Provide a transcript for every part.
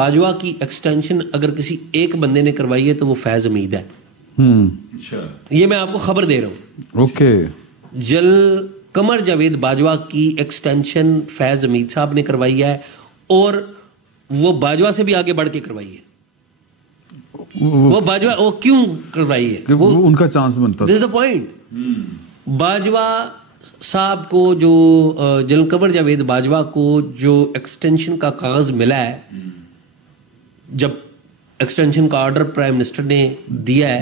बाजवा की एक्सटेंशन अगर किसी एक बंदे ने करवाई है तो वो फैज हमीद है। ये मैं आपको खबर दे रहा हूँ। ओके। कमर जावेद बाजवा की एक्सटेंशन फैज हमीद साहब ने करवाई है और वो बाजवा से भी आगे बढ़ के करवाई है। वो बाजवा वो क्यों करवाई है? वो उनका चांस बनता। This is the point. Bajwa साहब को जो जनरल कमर जावेद बाजवा को जो एक्सटेंशन का कागज मिला है, जब एक्सटेंशन का ऑर्डर प्राइम मिनिस्टर ने दिया है,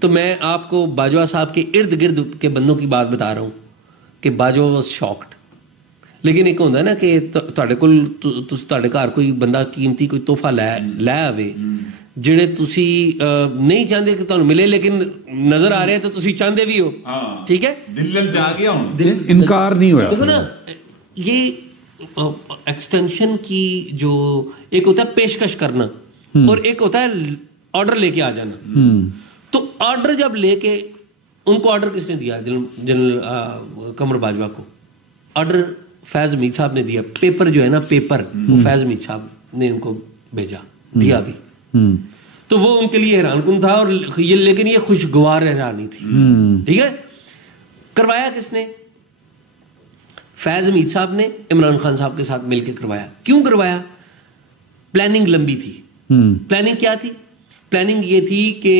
तो मैं आपको बाजवा साहब के इर्द गिर्द के बंदों की बात बता रहा हूं कि बाजवा वाज शॉक्ड। लेकिन एक होता है ना कि ਤੁਹਾਡੇ ਕੋਲ ਤੁਹਾਡੇ ਘਰ ਕੋਈ ਬੰਦਾ ਕੀਮਤੀ ਕੋਈ ਤੋਹਫਾ ਲੈ ਆਵੇ ਜਿਹੜੇ ਤੁਸੀਂ ਨਹੀਂ ਚਾਹੁੰਦੇ ਕਿ ਤੁਹਾਨੂੰ ਮਿਲੇ, लेकिन नजर आ रहे हैं तो ਤੁਸੀਂ ਚਾਹੁੰਦੇ भी हो। ठीक है, दिल जा गया हूं, इनकार नहीं हुआ। देखो ना, ये एक्सटेंशन की जो एक होता है पेशकश करना और एक होता है ऑर्डर लेके आ जाना। तो ऑर्डर जब लेके, उनको ऑर्डर किसने दिया? जनरल कमर बाजवा को ऑर्डर फैज हमीद साहब ने दिया। पेपर जो है ना, पेपर वो फैज हमीद साहब ने उनको भेजा, दिया भी। तो वो उनके लिए हैरानकुन था और ये, लेकिन ये खुशगवार हैरानी थी। ठीक है, करवाया किसने? फैज हमीद साहब ने इमरान खान साहब के साथ मिलकर करवाया। क्यों करवाया? प्लानिंग लंबी थी। प्लानिंग क्या थी? प्लानिंग ये थी कि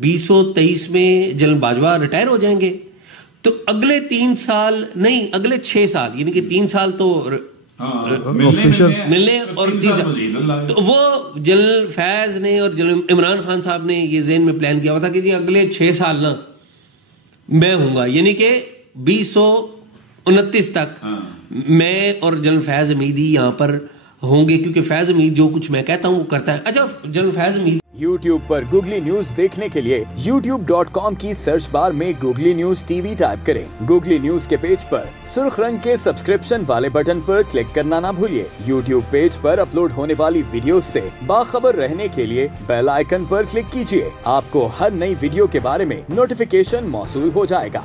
2023 में जनरल बाजवा रिटायर हो जाएंगे, तो अगले 3 साल नहीं, अगले 6 साल, यानी कि 3 साल तो मिलने और 3 साल, तो वो जनरल फैज ने और जनरल इमरान खान साहब ने ये ज़हन में प्लान किया हुआ था कि जी अगले 6 साल ना मैं हूंगा, यानी कि 2029 तक मैं और जनरल फैज हमीदी यहाँ पर होंगे, क्योंकि फैज हमीद जो कुछ मैं कहता हूँ वो करता है। अच्छा, जनरल फैज हमीद YouTube पर गूगली न्यूज देखने के लिए youtube.com की सर्च बार में गूगली न्यूज टीवी टाइप करें। गूगली न्यूज के पेज पर सुर्ख रंग के सब्सक्रिप्शन वाले बटन पर क्लिक करना ना भूलिए। YouTube पेज पर अपलोड होने वाली वीडियोस से बाखबर रहने के लिए बेल आइकन पर क्लिक कीजिए। आपको हर नई वीडियो के बारे में नोटिफिकेशन मौसूल हो जाएगा।